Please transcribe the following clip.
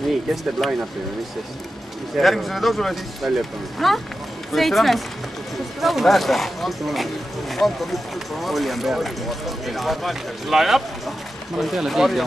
Nii, kes teeb line-upi või mis siis? Järgmisele tõusule siis? Väljaõppamine. Noh, 7. Päästa. Oli on peale. Line-up. Ma olen peale teinud ja